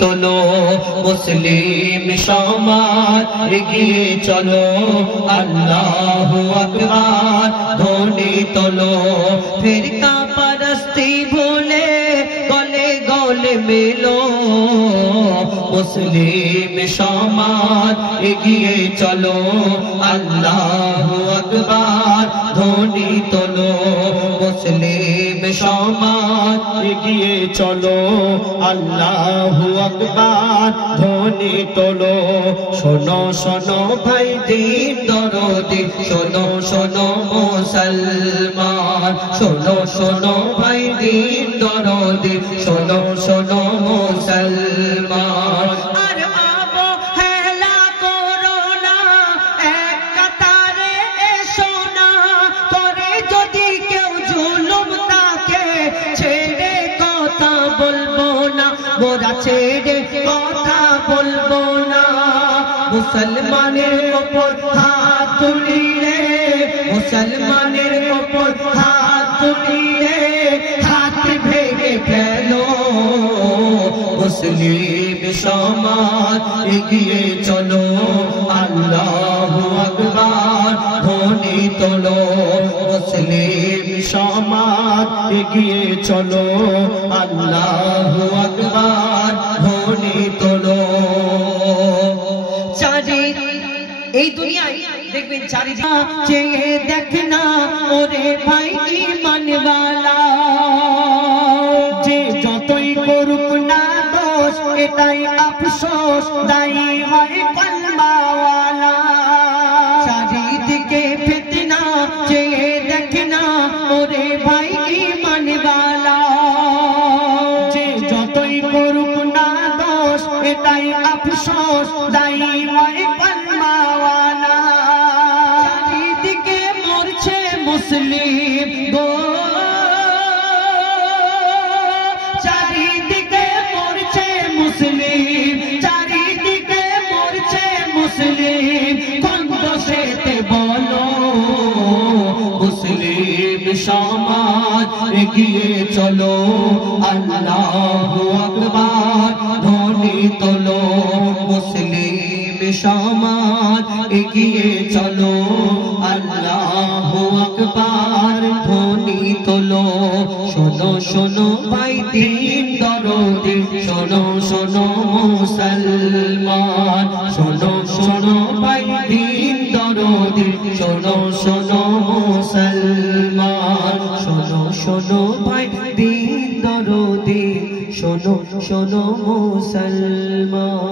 তোলো মুসলিম সমাজ এগিয়ে চলো আল্লাহু আকবার ধ্বনি তোলো ফিরকা পরস্তি ভুলে গলে গলে মিলো মুসলিম সমাজ এগিয়ে চলো আল্লাহু আকবার ধ্বনি তোলো মুসলিম সমাজ এগিয়ে চলো আল্লাহু আকবার ধ্বনি তোলো শোনো শোনো ভাই দিন দরদি শোনো শোনো মুসলমান শোনো শোনো ভাই দিন দরদি শোনো শোনো মুসলমান মোরা ছেড়ে কথা বলবো না মুসলমানের উপর হাত তুলিলে মুসলমানের উপর হাত তুলিলে হাত ভেঙে ফেলো মুসলিম সমাজ এগিয়ে চলো আল্লাহু আকবার ধ্বনি তোলো মুসলিম সমাজ এগিয়ে চলো আল্লাহু আকবার ধ্বনি তোলো চারি এই দুনিয়ায় দেখবেন চারিদিকে চেয়ে দেখনা ওরে ভাই ঈমানওয়ালা যে যতই করুক না দোষ এটাই আফসোস দায়ী হয় কলমাওয়ালা চারিদিকে ফিতনা চেয়ে দেখনা ওরে ভাই ঈমানওয়ালা যে যতই করুক না দোষ এটাই আফসোস দায়ী হয় কলমাওয়ালা চারিদিকে মরছে মুসলিম গো চারিদিকে মরছে মুসলিম চারিদিকে মরছে মুসলিম কোন দোষেতে বলো মুসলিম সমাজ এগিয়ে চলো আল্লাহু আকবার ধ্বনি তোলো মুসলিম সমাজ এগিয়ে চলো আল্লাহু আকবার ধ্বনি তোলো শোনো শোনো ভাই দিন দরদি শোনো শোনো মুসলমান শোনো শোনো ভাই দিন দরদি শোনো শোনো মুসলমান শোনো শোনো ভাই দিন দরদি শোনো শোনো মুসলমান।